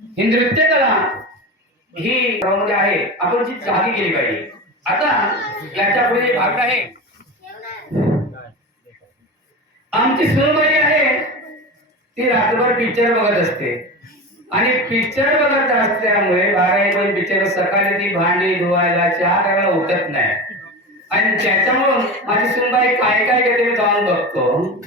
ही नृत्य कला ही मध्ये आहे, आपण ती जागी केली पाहिजे. आता याच्या पुढे भाग आहे. आमची सुनबाई आहे ती रात्रभर पिक्चर बघत असते आणि पिक्चर बघत असल्यामुळे 12-1 पण पिक्चर सकाळी ती भांडी धुवायला चहा करायला उठत नाही आणि त्याच्यामुळं माझी सुनबाई काय काय करते मी जाऊन बघतो.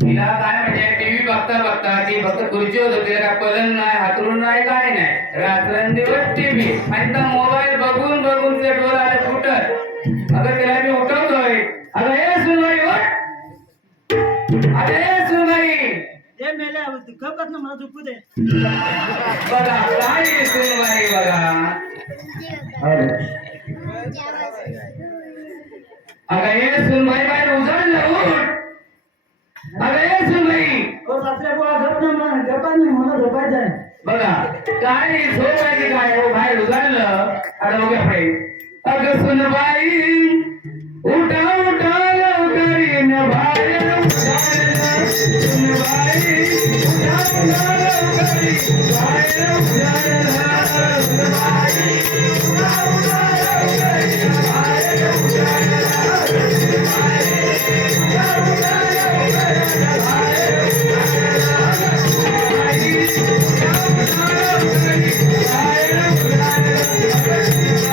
तिला काय म्हणजे टीव्ही बघता बघता ती फक्त खुर्चीवर होती, काय पलंग नाही, हातरून नाही, काय नाही, रात्रंदिवस टीव्ही आणि त्या मोबाईल बघून बघून ते डोळा आले फुटत. अगं तिला मी उठवतोय, अगं हे सुनबाई उठ, अरे सुनबाई हे मेले आवडते कपत ना मला झोपू दे. बघा काय सुनबाई बघा. अगं हे सुनबाई बाहेर उजाडलं उठ. अगं हे सुनबाई ओ सासरे बुवा गप ना मला गप्पा नाही मला झोपायचं आहे. बघा काय झोपायची काय हो बाहेर उजाडलं. अरे उभ्या पाहिजे. अगं सुनबाई उठा उठा लवकरी न बाहेर उजाडलं. सुनबाई उठा उठा लवकरी बाहेर उजाडलं. सुनबाई उठा उठा लवकरी बाहेर उजाडलं. सुनबाई उठा उठा लवकरी बाहेर उजाडलं. सुनबाई उठा उठा लवकरी बाहेर उजाडलं. सुनबाई उठा उठा लवकरी बाहेर उजाडलं.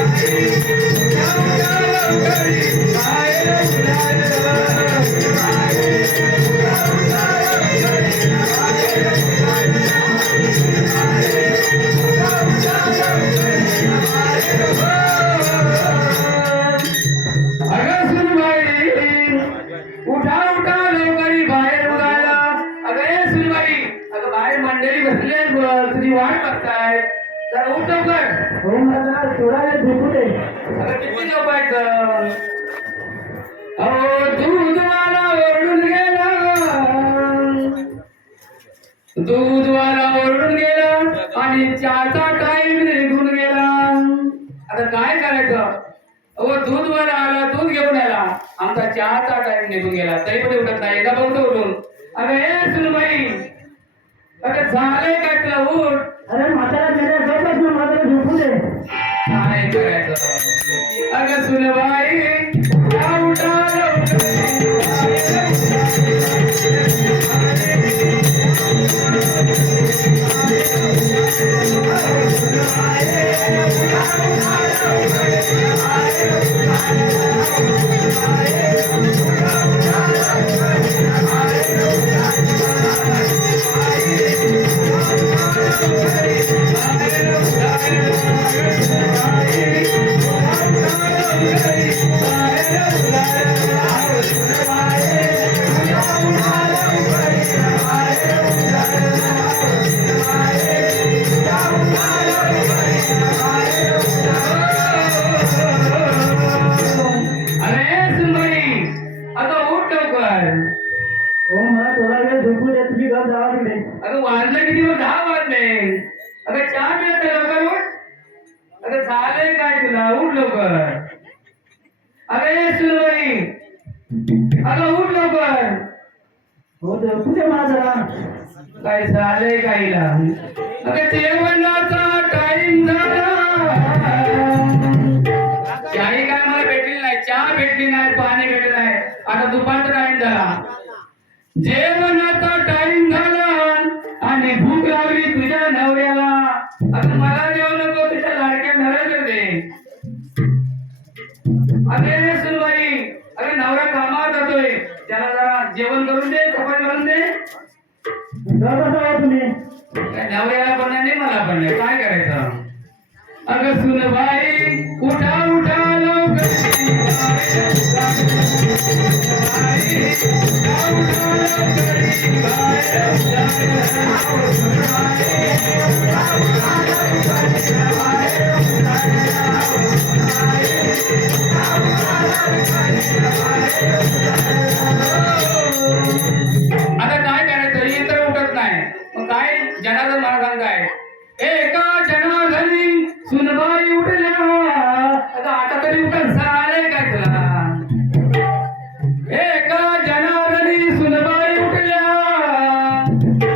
सुनबाई उठा उठा लवकरी बाहेर उजाडलं. सुनबाई उठा उठा लवकरी बाहेर अगं सुनबाई उठा उठा लवकरी बाहेर उजाडला. अगं हे सुनबाई अगं बाहेर मंडळी बसले तुझी वाट बघताय, जरा उठ लवकर. हो मला थोडा वेळ झोपू दे. अगं किती झोपायचं. अहो दूधवाला ओरडून गेला, दूधवाला ओरडून गेला आणि चहाचा टाईम निघून गेला. आता काय करायचं. अहो दूधवाला आला, दूध घेऊन आला, आमचा चहाचा टाईम निघून गेला, तरी पण उठत नाही. एकदा बघतो उठून. अगं हे सुनबाई अगं झालंय काय तुला उठ. अरे म्हातारा मेरे गपच ना मला झोपू दे. काय करायचं. अगं सुनबाई उठा उठा लवकरी बाहेर हो मला थोडा वेळ झोपू दे. तुम्ही गप जावा तिकडे. अगं वाजले किती मग 10 वाजले. अगं चहा पित लवकर उठ. अगं झालंय काय तुला उठ लवकर. अगं ये सुनबाई अगं उठ लवकर. हो झोपू दे मला जरा. काय झालंय काहीला. अगं जेवणाचा टाइम झाला. चहाही काय मला भेटली नाही, चहा भेटली नाही, पाणी भेटलं नाही. आता दुपारचा टाइम झाला, जेवणाचा टाइम झाला आणि भूक लागली तुझ्या नवऱ्याला. आता मला जेवण नको, तुझ्या लाडक्या नवऱ्याला दे. अरे सुनबाई अरे नवरा कामावर जातोय, त्याला जरा जेवण करून दे, चपाती करून दे. तुम्ही नवऱ्याला पण नाही मला पण नाही, काय करायचं. अगं सुनबाई उठा उठा लवकरी बाहेर उजाडलं. उठा उठा लवकरी बाहेर उजाडलं. सुनबाई उठा उठा लवकरी बाहेर उजाडलं. सुनबाई उठा उठा लवकरी बाहेर उजाडलं. आता काय करायचं. ही तर उठत नाही, मग काय जनार्दन मला सांगताय. एका जनार्दनी सुनबाई उठल्या. आता तरी उठत झालंय काय तुला. एका जनार्दनी सुनबाई उठल्या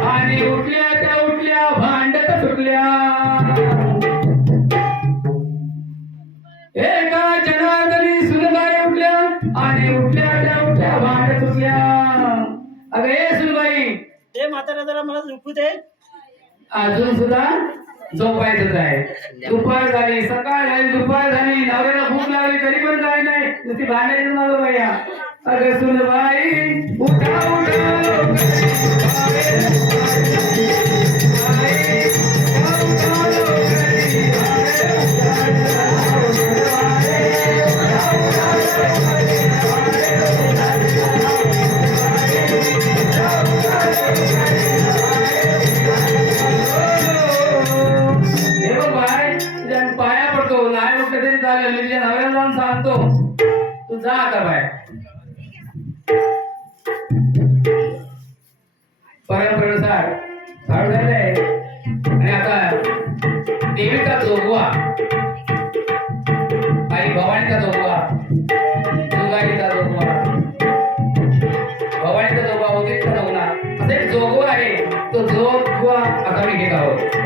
आणि म्हातारा जरा मला झोपू दे. अजून सुद्धा झोपायचंच आहे. दुपार झाली, सकाळ झाली, दुपार झाली, नवऱ्याला भूक लागली तरी पण काय नाही, नुसती भांडायची नव्हतं भैया. अगं सुनबाई उठा हे बघ बाय, तुझ्या पाया पडतो, नाही उठलं तरी चालेल, मी तुझ्या नवऱ्याला जाऊन सांगतो, तू जा आता बाय. परंपरेनुसार चालू झालंय आणि आता देवीचा जोगवा आणि भवानीचा जोगवा, दुर्गाजीचा जोगवा, भवानीचा जोगवा, उदयचा जोगवा, असा एक जोगवा आहे. तो जोगवा आता मी घेत आहोत.